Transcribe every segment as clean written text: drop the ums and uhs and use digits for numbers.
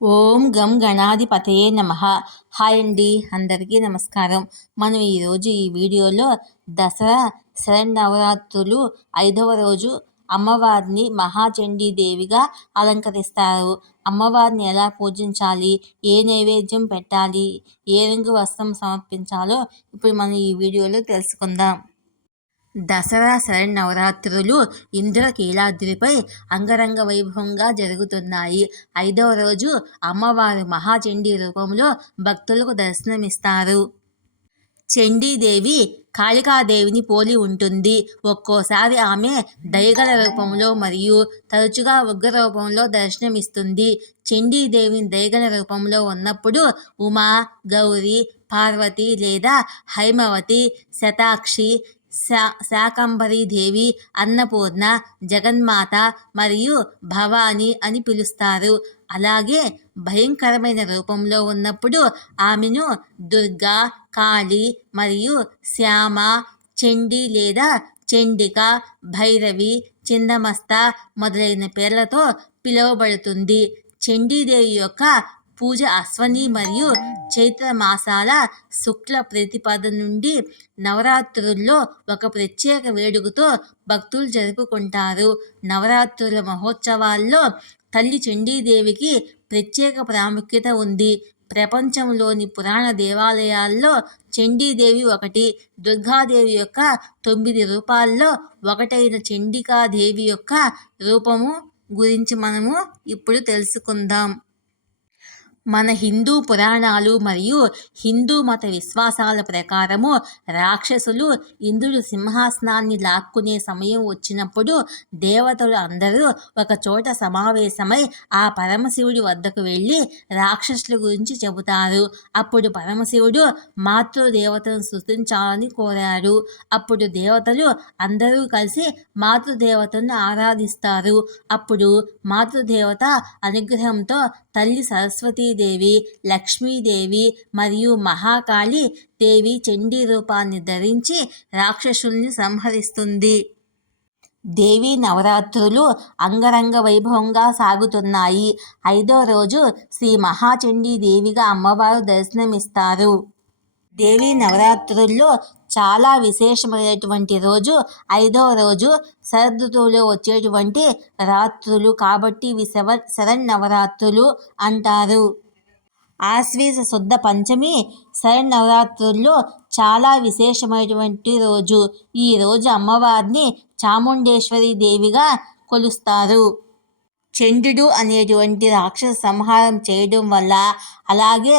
ఓం గం గణాధిపతయే నమః. హాయ్ అండి, అందరికీ నమస్కారం. మనం ఈరోజు ఈ వీడియోలో దసరా శరన్నవరాత్రులు 5వ రోజు అమ్మవారిని మహాచండీదేవిగా అలంకరిస్తారు. అమ్మవారిని ఎలా పూజించాలి, ఏ నైవేద్యం పెట్టాలి, ఏ రంగు వస్త్రం సమర్పించాలో ఇప్పుడు మనం ఈ వీడియోలో తెలుసుకుందాం. దసరా శరన్నవరాత్రులు ఇంద్రకీలాద్రిపై అంగరంగ వైభవంగా జరుగుతున్నాయి. 5వ రోజు అమ్మవారు మహాచండీ రూపంలో భక్తులకు దర్శనమిస్తారు. చండీదేవి కాళికాదేవిని పోలి ఉంటుంది. ఒక్కోసారి ఆమె దయగల రూపంలో మరియు తరచుగా ఉగ్ర రూపంలో దర్శనమిస్తుంది. చండీదేవిని దయగల రూపంలో ఉన్నప్పుడు ఉమా, గౌరి, పార్వతి లేదా హైమవతి, శతాక్షి, శాకంభరీదేవి, అన్నపూర్ణ, జగన్మాత మరియు భవాని అని పిలుస్తారు. అలాగే భయంకరమైన రూపంలో ఉన్నప్పుడు ఆమెను దుర్గా, కాళి మరియు శ్యామ, చండి లేదా చండిక, భైరవి, చిందమస్త మొదలైన పేర్లతో పిలువబడుతుంది. చండీదేవి యొక్క పూజ అశ్వని మరియు చైత్ర మాసాల శుక్ల ప్రతిపద నుండి నవరాత్రుల్లో ఒక ప్రత్యేక వేడుకతో భక్తులు జరుపుకుంటారు. నవరాత్రుల మహోత్సవాల్లో తల్లి చండీదేవికి ప్రత్యేక ప్రాముఖ్యత ఉంది. ప్రపంచంలోని పురాణ దేవాలయాల్లో చండీదేవి ఒకటి. దుర్గాదేవి యొక్క 9 రూపాల్లో ఒకటైన చండికాదేవి యొక్క రూపము గురించి మనము ఇప్పుడు తెలుసుకుందాం. మన హిందూ పురాణాలు మరియు హిందూ మత విశ్వాసాల ప్రకారము రాక్షసులు ఇంద్రుడు సింహాసనాన్ని లాక్కునే సమయం వచ్చినప్పుడు దేవతలు అందరూ ఒక చోట సమావేశమై ఆ పరమశివుడి వద్దకు వెళ్ళి రాక్షసుల గురించి చెబుతారు. అప్పుడు పరమశివుడు మాతృదేవతను సృష్టించాలని కోరాడు. అప్పుడు దేవతలు అందరూ కలిసి మాతృదేవతను ఆరాధిస్తారు. అప్పుడు మాతృదేవత అనుగ్రహంతో తల్లి సరస్వతీదేవి, లక్ష్మీదేవి మరియు మహాకాళి దేవి చండీ రూపాన్ని ధరించి రాక్షసుల్ని సంహరిస్తుంది. దేవీ నవరాత్రులు అంగరంగ వైభవంగా సాగుతున్నాయి. 5వ రోజు శ్రీ మహాచండీ దేవిగా అమ్మవారు దర్శనమిస్తారు. దేవీ నవరాత్రుల్లో చాలా విశేషమైనటువంటి రోజు 5వ రోజు. శరదృతువులో వచ్చేటువంటి రాత్రులు కాబట్టి ఇవి శరన్నవరాత్రులు అంటారు. ఆశ్వీజ శుద్ధ పంచమి శరన్నవరాత్రుల్లో చాలా విశేషమైనటువంటి రోజు. ఈ రోజు అమ్మవారిని చాముండేశ్వరి దేవిగా కొలుస్తారు. చండుడు అనేటువంటి రాక్షస సంహారం చేయడం వల్ల, అలాగే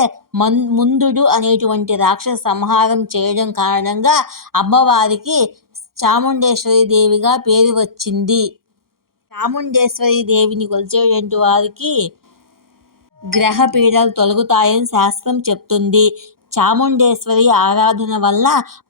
ముందుడు అనేటువంటి రాక్షస సంహారం చేయడం కారణంగా అమ్మవారికి చాముండేశ్వరి దేవిగా పేరు వచ్చింది. చాముండేశ్వరి దేవిని కొలిచేటువంటి వారికి గ్రహ పీడలు తొలగుతాయని శాస్త్రం చెప్తుంది. చాముండేశ్వరి ఆరాధన వల్ల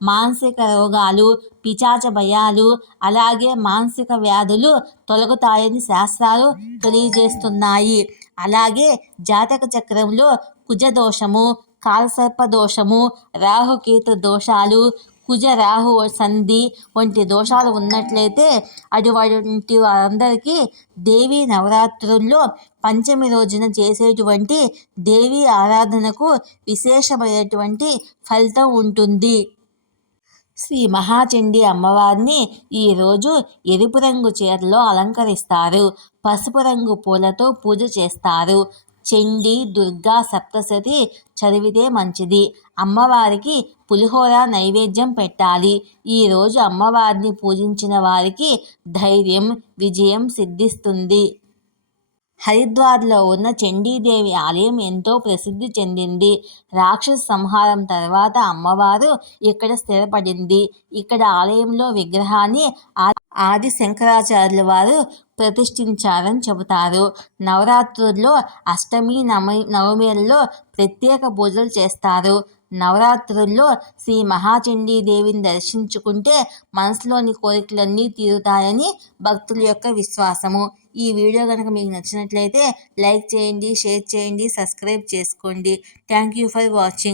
మానసిక రోగాలు, పిశాచ భయాలు, అలాగే మానసిక వ్యాధులు తొలగుతాయని శాస్త్రాలు తెలియజేస్తున్నాయి. అలాగే జాతక చక్రంలో కుజదోషము, కాలసర్ప దోషము, రాహుకేతు దోషాలు, కుజ రాహు సంధి వంటి దోషాలు ఉన్నట్లయితే అటువంటి వారందరికీ దేవీ నవరాత్రుల్లో పంచమి రోజున చేసేటువంటి దేవీ ఆరాధనకు విశేషమైనటువంటి ఫలితం ఉంటుంది. శ్రీ మహాచండీ అమ్మవారిని ఈరోజు ఎరుపు రంగు చీరలో అలంకరిస్తారు. పసుపు రంగు పూలతో పూజ చేస్తారు. చండీ దుర్గా సప్తశతి చదివితే మంచిది. అమ్మవారికి పులిహోర నైవేద్యం పెట్టాలి. ఈరోజు అమ్మవారిని పూజించిన వారికి ధైర్యం, విజయం సిద్ధిస్తుంది. హరిద్వార్లో ఉన్న చండీదేవి ఆలయం ఎంతో ప్రసిద్ధి చెందింది. రాక్షస సంహారం తర్వాత అమ్మవారు ఇక్కడ స్థిరపడింది. ఇక్కడ ఆలయంలో విగ్రహాన్ని ఆది శంకరాచార్యుల వారు ప్రతిష్ఠించారని చెబుతారు. నవరాత్రుల్లో అష్టమి, నవమిలలో ప్రత్యేక పూజలు చేస్తారు. నవరాత్రుల్లో శ్రీ మహాచండీదేవిని దర్శించుకుంటే మనసులోని కోరికలన్నీ తీరుతాయని భక్తుల యొక్క విశ్వాసము. ఈ వీడియో కనుక మీకు నచ్చినట్లయితే లైక్ చేయండి, షేర్ చేయండి, సబ్స్క్రైబ్ చేసుకోండి. Thank you for watching.